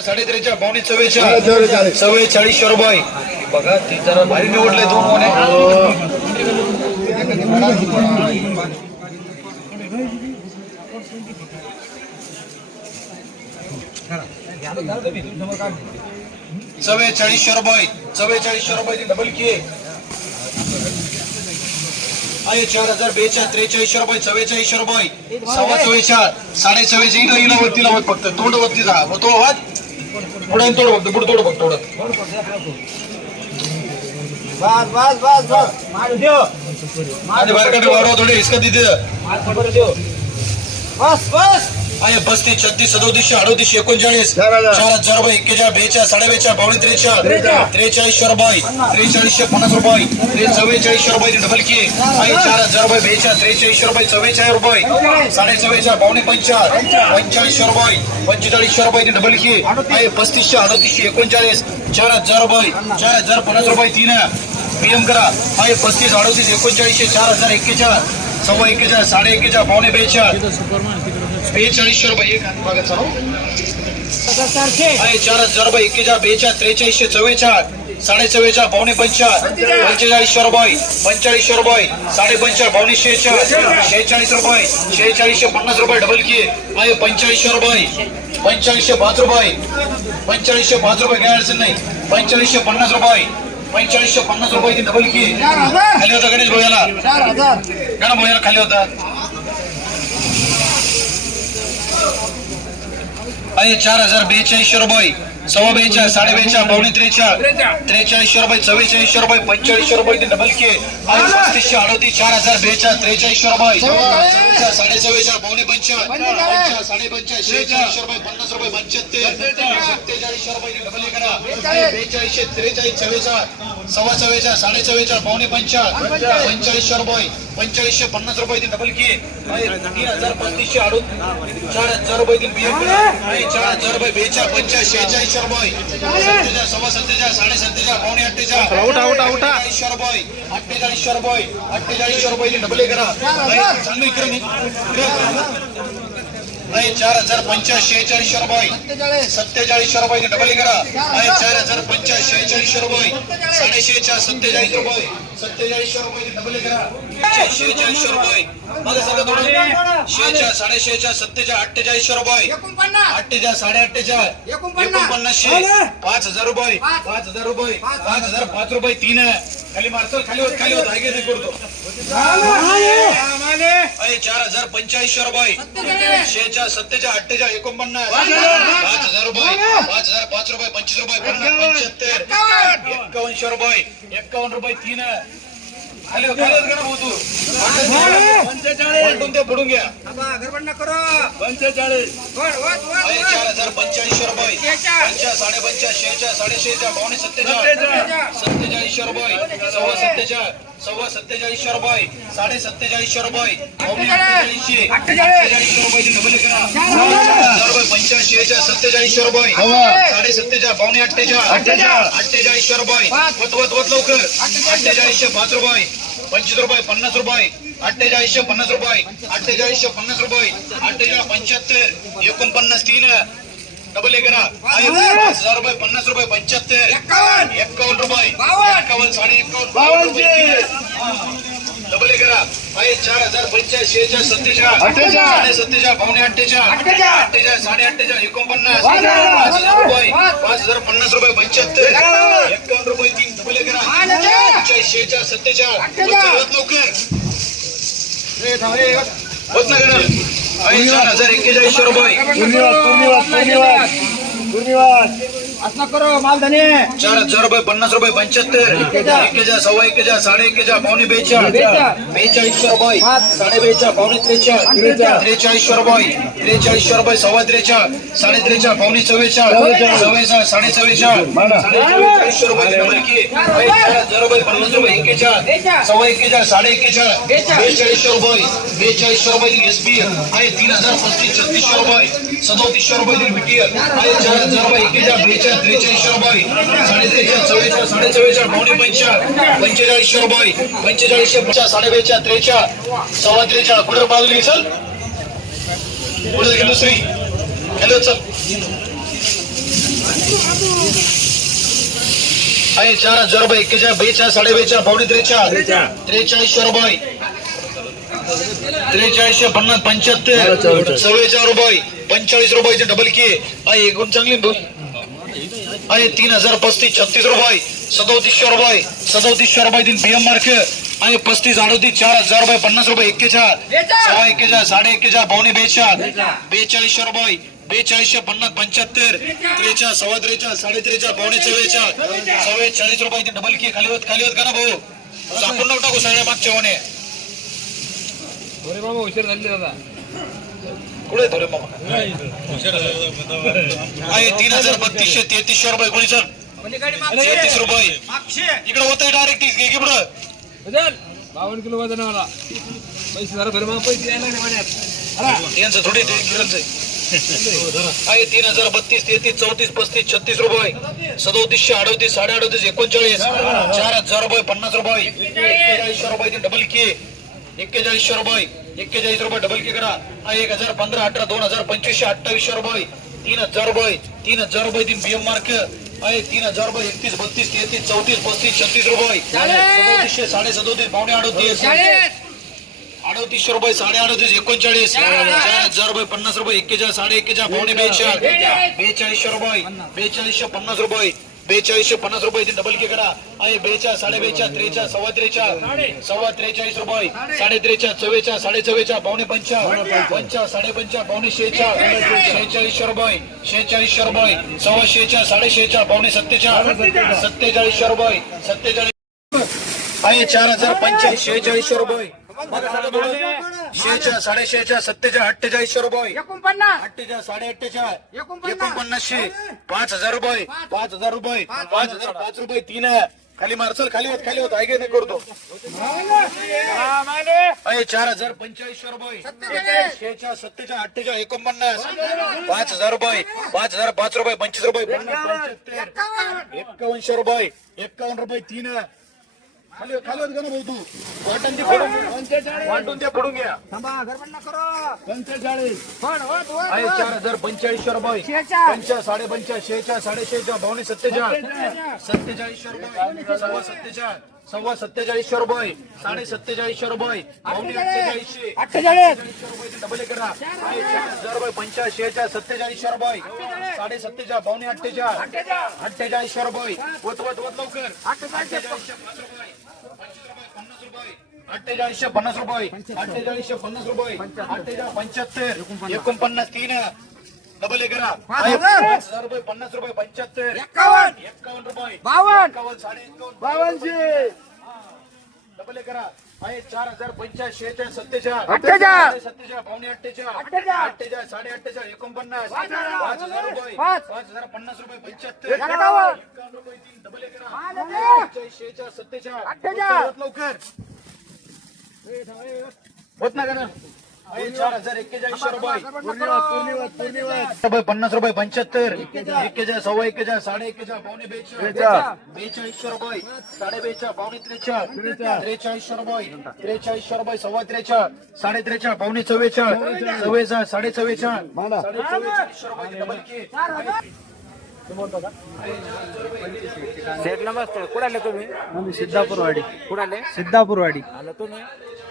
साडेत्रेच्या पावणे चव्वेचाळीस. रुपये बघा ती जरा भारी निवडले दोन मोने चव्वेचाळीसशे रुपये चव्वेचाळीसशे रुपये डबल की आहे. चार हजार बेचाळ त्रेचाळीसशे रुपये चव्वेचाळीसशे रुपये सव्वा चव्वेचाळ. साडे चव्वेचाळीस इला वरती लावत फक्त. तोंड वरती जा तो आवाज पुढे तोड बघतो पुढे तोड बघ थोडं बस बस बस बस मारू देव आणि बाहेर काढे वाढवा थोडे आहे पस्तीस छत्तीस सदोतीसशे अडोतीसशे एकोणचाळीस. चार हजार. रुपये एक्केचाळ बेचाळ साडे बेचाळ पावणे त्रेचाळ त्रेचाळ. त्रेचाळीसशे रुपये त्रेचाळीसशे पन्नास रुपये. चव्वेचाळीसशे रुपये डबल की आहे चार हजार रुपये बेचाळ त्रेचाळीसशे रुपये चव्वेचाळीस रुपये साडे चव्वेचाळ पावणे पंचाळ पंचेचाळीसशे रुपये पंचेचाळीसशे रुपये डबल की आहे पस्तीसशे अडोतीसशे एकोणचाळीस. चार हजार रुपये चार हजार पन्नास रुपये तीन. पीएम करा. आहे पस्तीस अडोतीस एकोणचाळीसशे चार हजार एक्केचाळ सव्वा एक्केचाळ साडे एक्केचाळ पावणे बेचाळ बेचाळीसशे रुपये चारशे आहे चार हजार रुपये एक्केचाळ बेचाळ त्रेचाळीसशे चव्वेचाळ साडे चव्वेचाळ पावणे पंचाळ पंचेचाळीसशे रुपये पंचेचाळीसशे रुपये साडे पंचाळ पावणे शेहेचाळ शेहेचाळीस रुपये शेहेचाळीसशे पन्नास रुपये डबल की आहे. पंचेचाळीसशे रुपये पंचेचाळीसशे पाच रुपये पंचेचाळीसशे पाच रुपये काय अडचण नाही. पंचेचाळीसशे पन्नास रुपये पंचेचाळीसशे पन्नास रुपये डबल की खाली होता गणेश भोयाला गणेश भोयाला खाली होता. आणि चार हजार बेचाळीसशे रुपये सव्वा बेचाळीस साडे बेचाळ पावणे त्रेचाळीस त्रेचाळीसशे रुपये चव्वेचाळीसशे रुपये पंचेचाळीसशे रुपये ते डबल के आहे पस्तीसशे अडोतीस चार हजार बेचाळीस त्रेचाळीसशे रुपये. साडे चव्वेचाळ पावणे पंचाळीस पंचाळ साडे शेहेचाळीसशे रुपये पन्नास रुपये पंच्याहत्तर सत्तेचाळीसशे रुपये डबल करा बेचाळीसशे त्रेचाळीस चव्वेचाळीस सव्वा चव्वेचाळ साडे चव्वेचाळ पावणे पंचाळ. पंचेचाळीसशे रुपये. पंचेचाळीसशे पन्नास रुपये ते डबल के तीन हजार पस्तीसशे अडोतीस चार हजार रुपये ते PM करा. आहे. चार हजार रुपये. बेचाळ पंचाळ शेहेचाळीसशे रुपये. सत्तेचाळ सव्वा सत्तेचाळ साडे सत्तेचाळ पावणे अठ्ठेचाळीसशे रुपये. अठ्ठेचाळीसशे रुपये. अठ्ठेचाळीसशे रुपये ते डबल करा. चांगलं इकडे. नाही. चार हजार पंचाळीस शेहेचाळीसशे रुपये. सत्तेचाळीसशे रुपये डबल करा. आहे चार हजार पंचाळीस शेहेचाळीसशे रुपये. साडेशे चार सत्तेचाळीस रुपये. सत्तेचाळीसशे रुपये डबल करा. शेहेचाळीसशे रुपये. मला सांगा थोडं. शेहेचाळ साडेशेचाळ सत्तेचाळ अठ्ठेचाळीसशे रुपये. अठ्ठेचाळ साडे अठ्ठेचाळ. एकोणपन्नासशे. पाच हजार रुपये. पाच. हजार रुपये. पाच. हजार पाच रुपये तीन. खाली मारसल खाली होत खाली होत. हाय नाही करतो अरे चार हजार पंचाळीसशे रुपये. शेहेचाळ सत्तेचाळ अठ्ठेचाळ एकोणपन्नास पाच हजार रुपये. पाच हजार. पाच रुपये पंचवीस रुपये पन्नास पंच्याहत्तर. एक्कावनशे रुपये. एक्कावन्न रुपये तीन. खाली हो, भाऊ तू? पडून घ्या. पंचेचाळीस. चार हजार पंच्याऐंशी रुपये. पंचा साडे पंचा शेहेचाळ साडे शेहेचाळ पावणे सत्तेचाळ सत्तेचाळीसशे रुपये. सव्वा सत्तेचाळ सव्वा सत्तेचाळीसशे रुपये साडे सत्तेचाळीसशे रुपये अठ्ठेचाळीसशे अठ्ठेचाळीसशे रुपये रुपये पंचाळीस शेहेचाळ सत्तेचाळीसशे रुपये साडे सत्तेचाळ पावणे अठ्ठेचाळ अठ्ठेचाळीसशे रुपये वत वत वत लवकर. अठ्ठेचाळीसशे पाच रुपये पंचवीस रुपये पन्नास रुपये अठ्ठेचाळीसशे पन्नास रुपये अठ्ठेचाळीसशे पन्नास रुपये अठ्ठेचाळीस पंच्याहत्तर एकोणपन्नास तीन डबल एक पाच हजार रुपये पन्नास रुपये पंच्याहत्तर. एकावन्न. एक्कावन्न रुपये. एक्कावन्न साडे एक्कावन्न बावन्न. डबल एक करा आहे चार हजार पंचाळीस शेहेचाळ सत्तेचाळ साडे सत्तेचाळ पावणे अठ्ठेचाळ अठ्ठेचाळ. अठ्ठेचाळ साडे अठ्ठेचाळ एकोणपन्नास. पाच हजार रुपये. पाच हजार पन्नास रुपये पंच्याहत्तर. एक्कावन्न रुपये तीन. डबल एक करा बावन्न. पंचाळीस शेहेचाळ सत्तेचाळ अठ्ठेचाळ. सर्वात लवकर होत ना गणा आहे चार हजार एक्केचाळीसशे रुपये. असं करो मालधने चार हजार रुपये पन्नास रुपये पंच्याहत्तर. एक्केचाळ सव्वा एक्केचाळ साडे एक्केचाळ पावणे बेचाळ बेचाळीसशे रुपये. साडे बेचाळ पावणे त्रेचाळ त्रेचाळीसशे रुपये. त्रेचाळीसशे रुपये सव्वा त्रेचाळ साडे त्रेचाळ पावणे चव्वेचाळ चव्वेचाळ साडे चव्वेचाळ साडे चव्वेचाळीसशे रुपये चार हजार रुपये पन्नास रुपये एक्केचाळ सव्वा एक्केचाळ साडे एक्केचाळ बेचाळीसशे रुपये. बेचाळीसशे रुपये एस बी आहे तीन हजार पस्तीस छत्तीसशे रुपये. सदोतीसशे रुपये आहे चार हजार त्रेचाळीसशे रुपये साडे त्रेचाळ चव्वेचाळ साडे चव्वेचाळ पावणे पंचाळ पंचेचाळीसशे रुपये पंचेचाळीसशे त्रेचाळ सव्वा त्रेचाळ. कुठे बाजूला चल पुढे गेलो दुसरी? हॅलो चल आहे चार हजार रुपये एक्केचाळीस बेचाळीस साडे बेचाळीस पावणे त्रेचाळीस त्रेचाळीसशे रुपये त्रेचाळीसशे पन्नास पंच्याहत्तर चव्वेचाळीस रुपये पंचेचाळीस रुपयाचे डबल के आहे एकूण चांगली आहे तीन हजार पस्तीस छत्तीस रुपये सदोतीसशे रुपये सदोतीसशे रुपये तीन बीएम मार्क आणि पस्तीस अडोतीस चार हजार रुपये पन्नास रुपये एक्केचाळ सव्वा एक्केचाळ साडे एक्केचाळीस पावणे बेचाळीस बेचाळीसशे रुपये बेचाळीसशे पन्नास पंच्याहत्तर त्रेचाळ सव्वा त्रेचाळ साडे त्रेचाळीस पावणे सव्वे चाळीस रुपये डबल के खाली होत खाली होत का ना भाऊ? टाकू सगळ्या मागच्या होणे अरे बाबा उशीर झाली दादा. कुठे धोरे मामा? आहे तीन हजार बत्तीसशे तेहतीसशे रुपये कोणी सर तेहतीस रुपये. इकडे होत डायरेक्ट इकडं. बावन्न किलो वजन आहे मला. पैसे जरा मग पैसे यायला नाही म्हण्यात यांचं थोडी ते आहे. तीन हजार बत्तीस तेहतीस चौतीस पस्तीस छत्तीस रुपये. सदोतीसशे अडोतीस साडे अडोतीस एकोणचाळीस चार हजार रुपये पन्नास रुपये. रुपये डबल के एक्केचाळीसशे रुपये एक्केचाळीस रुपये डबल के करा. एक हजार पंधरा अठरा दोन हजार पंचवीसशे अठ्ठावीसशे रुपये तीन हजार रुपये तीन हजार रुपये तीन बीएम मार्क आहे तीन हजार रुपये एकतीस बत्तीस तेहतीस चौतीस पस्तीस छत्तीस रुपये सदोतीसशे साडे सदोतीस पावणे अडोतीस. अडोतीसशे रुपये साडे अडोतीस एकोणचाळीस. चार हजार रुपये पन्नास रुपये एक्केचाळीस साडे एक्केचाळीस पावणे बेचाळीस. बेचाळीसशे रुपये बेचाळीसशे पन्नास रुपये. बेचाळीसशे पन्नास रुपये डबल के करा. आहे बेचाळीस साडेबेच्या बेचाळीस सव्वा त्रेचाळीस सव्वा त्रेचाळीस रुपये. साडे त्रेचाळीस चव्वेचाळीस साडे चव्वेच्या पावणे पंचा. पंचा साडे पंचाळीस पावणे शेच्या शेहेचाळीसशे रुपये. शेहेचाळीसशे रुपये. सव्वा शेहेचाळीस पावणे सत्तेचाळीस सत्तेचाळीसशे रुपये. सत्तेचाळीस आहे चार हजार पंचाळीस शेहेचाळीसशे रुपये. शेहेचाळीस साडे शेहेचाळीस सत्तेचाळीस अठ्ठेचाळीसशे रुपये. एकोणपन्नास. अठ्ठेचाळीस साडे अठ्ठेचाळीस एकोणपन्नास. एकोणपन्नासशे. पाच. हजार रुपये. पाच. हजार रुपये. पाच. हजार पाच रुपये तीन. आहे खाली मारसल खाली होत खाली होत. ऐके नाही करतो. अय चार हजार पंचेचाळीसशे रुपये. शेहेचाळीस सत्तेचाळीस अठ्ठेचाळीस एकोणपन्नास. पाच हजार रुपये. पाच हजार पाच रुपये पंचवीस रुपये. पन्नास पंच्याहत्तर एक्कावनशे रुपये. एक्कावन्न रुपये तीन. आहे खाली खाली होत का ना भाऊ तू? वाटण ते फोडून वाटून ते फोडून घ्या थांबा गडबड न करो. पंचेचाळीस. पण होत होत आहे चार हजार पंचेचाळीसशे रुपये. शेहेचाळीस. पंचा साडे पंचाळीस शेहेचाळीस साडे शेहेचाळीस पावणे सत्तेचाळीस. सत्तेचाळीसशे रुपये. सव्वा सत्तेचाळीस. सव्वा सत्तेचाळीसशे रुपये. साडे सत्तेचाळीसशे रुपये. पावणे अठ्ठेचाळीसशे अठ्ठेचाळीस रुपये. डबल करा. आहे चार हजार रुपये पंचाळीस शेहेचाळीस सत्तेचाळीसशे रुपये. साडे सत्तेचाळीस पावणे अठ्ठेचाळीस. अठ्ठेचाळीसशे रुपये. वत वत वत लवकर. अठ्ठेचाळीसशे पाच रुपये. अठ्ठेचाळीसशे पन्नास रुपये अठ्ठेचाळीसशे पन्नास रुपये अठ्ठेचाळीस पंच्याहत्तर एकोणपन्नास तीन डबल करा. पाच हजार. रुपये पन्नास रुपये पंच्याहत्तर एकावन्न. एक्कावन्न रुपये बावन्न. बावनशे चार हजार पंचाळीस शेहेचाळीस सत्तेचाळीस अठ्ठेचाळीस. सत्तेचाळीस पावणे अठ्ठेचाळीस अठ्ठेचाळीस. अठ्ठेचाळीस साडे अठ्ठेचाळीस एकोणपन्नास पाच हजार. पाच हजार रुपये पाच. पाच हजार पन्नास रुपये पंच्याहत्तर एकावन्न. रुपये तीन डबल करा पाच हजार. पंचेचाळीस शेहेचाळीस सत्तेचाळीस अठ्ठेचाळीस. लवकर होत ना का ना आहे चार हजार एक्केचाळीसशे रुपये. रुपये पन्नास रुपये पंच्याहत्तर. एक्केचाळीस. सव्वा एक्केचाळीस साडे एक्केचाळीस पावणे बेचाळीस. बेचाळीसशे रुपये. साडे बेचाळीस पावणे त्रेचाळीस. त्रेचाळीसशे रुपये. त्रेचाळीसशे रुपये सव्वा त्रेचाळीस साडे त्रेचाळीस पावणे चव्वेचाळीस. चव्वेचाळीस. साडे चव्वेचाळीस. साडे चव्वेचाळीसशे रुपये सेठ नमस्ते. कुठे आले तुम्ही? आम्ही सिद्धापूरवाडी. कुठे आले? सिद्धापूरवाडी. आलं तुम्ही?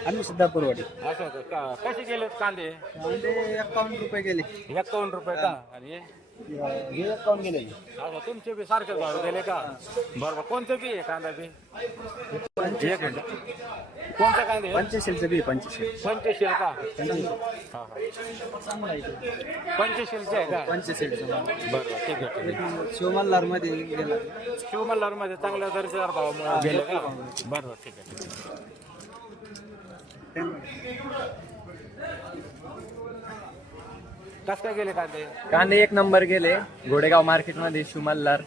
आम्ही सिद्धापूरवाडी. असं का? का- कसे गेले कांदे? कांदे एकावन्न रुपये गेले. एकावन्न रुपये का? आणि? हे? एकावन्न गेले. असं तुमचे बी सारखे भाव गेले का? बरोबर कोणतं बी आहे कांदा बी? एक मिनिट. कोणतं कांदे आहे? पंचशीलचं बी पंचशील. पंचशील का? हा, हा. पंचशीलचे आहे का? पंचशीलचं बरोबर ठीक आहे ठीक आहे. शिवमल्हारमध्ये गेला चांगल्या दर्जेदार गेले का? बरोबर ठीक आहे ठीक आहे. कसं काय गेले कांदे? कांदे एक नंबर गेले. घोडेगाव मार्केटमध्ये शिवमल्हार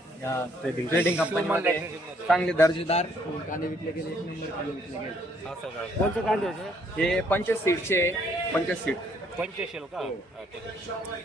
ट्रेडिंग ट्रेडिंग कंपनीमध्ये चांगले दर्जेदार. कांदे विकले गेले एक नंबर कांदे विकले गेले. असं का? कोणते कांदे होते? हे पंचवीस सीटचे पंचवीस सीट पंचशील का? हा, ठीक आहे.